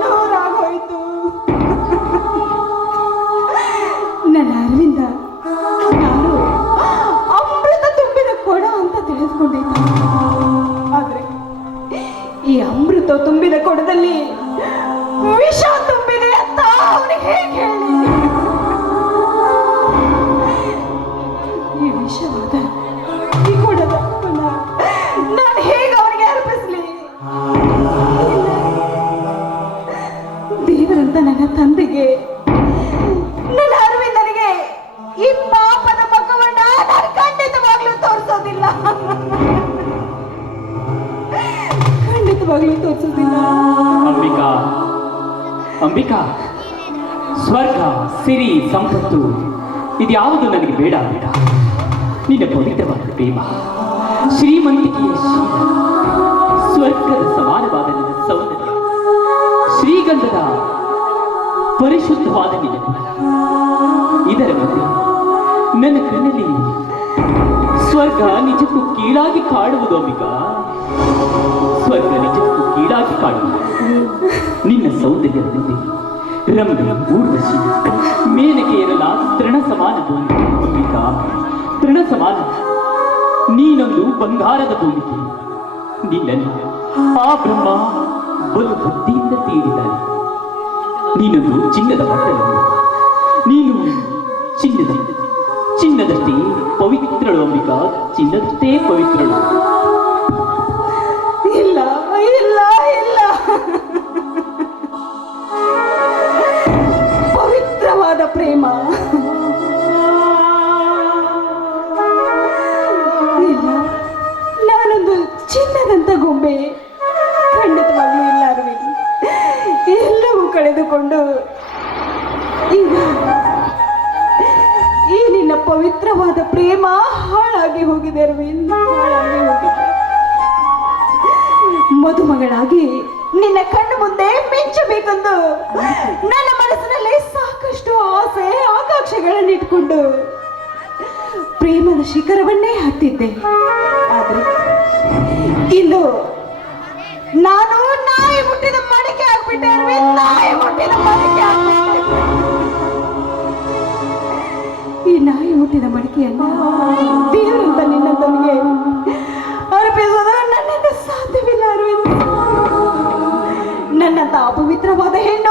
ನೂರಾಗೋಯ್ತು ನನ್ನ ಅರವಿಂದ, ನಾನು ಅಮೃತ ತುಂಬಿದ ಕೊಡ ಅಂತ ತಿಳಿದುಕೊಂಡಿದ್ದೆ ಆದ್ರೆ ಈ ಅಮೃತ ತುಂಬಿದ ಕೊಡದಲ್ಲಿ ವಿಷ ತುಂಬಿದೆ ಅಂತ ಅವನಿಗೆ ಹೇಗೆ ಹೇಳಿ ತಂದೆಗೆ, ನನ್ನ ಅರವಿಂದನಿಗೆ ಈ ಪಾಪದ ಮುಖವನ್ನ ನಾನು ಖಂಡಿತವಾಗ್ಲೂ ತೋರಿಸೋದಿಲ್ಲ. ಖಂಡಿತವಾಗ್ಲೂ ತೋರಿಸೋದಿಲ್ಲ. ಅಂಬಿಕಾ ಅಂಬಿಕಾ, ಸ್ವರ್ಗ, ಸಿರಿ, ಸಂಪತ್ತು, ಇದ್ಯಾವುದು ನನಗೆ ಬೇಡ ಅಂಬಿಕಾ. ನಿನ್ನ ಪವಿತ್ರವಾದ ಪ್ರೇಮ, ಶ್ರೀಮಂತಿಕೆಯ ಸ್ವರ್ಗದ ಸಮಾನವಾದ ನಿನ್ನ ಸೌಂದರ್ಯ, ಶ್ರೀಗಂಧದ ಪರಿಶುದ್ಧವಾದ ನಿಜ ಇದರ ಮಧ್ಯೆ ನನ್ನ ಕಣ್ಣಲ್ಲಿ ಸ್ವರ್ಗ ನಿಜಕ್ಕೂ ಕೀಳಾಗಿ ಕಾಡುವುದು ಅಂಬಿಕ ಸ್ವರ್ಗ ನಿಜಕ್ಕೂ ಕೀಳಾಗಿ ಕಾಡುವುದು ನಿನ್ನ ಸೌಂದರ್ಯದಲ್ಲಿ ರಮ್ಯ ಊರ್ವಶಿ ಮೇನಕೆ ಇರಲ ತೃಣ ಸಮಾನ ಭೂಮಿ. ಅಂಬಿಕಾ ತೃಣ ಸಮಾನ. ನೀನೊಂದು ಬಂಗಾರದ ಭೂಮಿಕೆ ನಿನ್ನನ್ನು ಆ ಬ್ರಹ್ಮ ಬಲು ಬುದ್ಧಿಯಿಂದ ತೀರಿದ್ದಾನೆ. ನೀನೊಂದು ಚಿನ್ನದ ಬಟ್ಟಲು ನೀನು ಚಿನ್ನದ ಚಿನ್ನದಷ್ಟೇ ಪವಿತ್ರಳು ಅಂಬಿಕಾ ಚಿನ್ನದಷ್ಟೇ ಪವಿತ್ರಳು ಇಲ್ಲ ಇಲ್ಲ ಇಲ್ಲ. ಈ ನಿನ್ನ ಪವಿತ್ರವಾದ ಪ್ರೇಮ ಹಾಳಾಗಿ ಹೋಗಿದೆ, ಅರವಿಂದ್. ಹಾಳಾಗಿ ಮದುಮಗಳಾಗಿ ನಿನ್ನ ಕಣ್ಣು ಮುಂದೆ ಮಿಂಚಬೇಕೆಂದು ನನ್ನ ಮನಸ್ಸಿನಲ್ಲಿ ಸಾಕಷ್ಟು ಆಸೆ, ಆಕಾಂಕ್ಷೆಗಳನ್ನು ಇಟ್ಕೊಂಡು ಪ್ರೇಮದ ಶಿಖರವನ್ನೇ ಹತ್ತಿದ್ದೆ. ಆದ್ರೆ ಇಂದು ನಾನು ನಾಯಿ ಮುಟ್ಟಿದ ಮಡಿಕೆ ಆಗ್ಬಿಟ್ಟೆ ಅರವಿಂದ್ ನಾಯಿ ಮುಟ್ಟಿದ ಮಡಿಕೆ ಈ ನಾಯಿ ಹುಟ್ಟಿದ ಮಡಿಕೆಯನ್ನ ದೇವರಿಂದ ನಿನ್ನ ತನಗೆ ಅರ್ಪಿಸೋದು ನನ್ನಿಂದ ಸಾಧ್ಯವಿಲ್ಲ ಅರವಿಂದ. ನನ್ನ ಅಪವಿತ್ರವಾದ ಹೆಣ್ಣು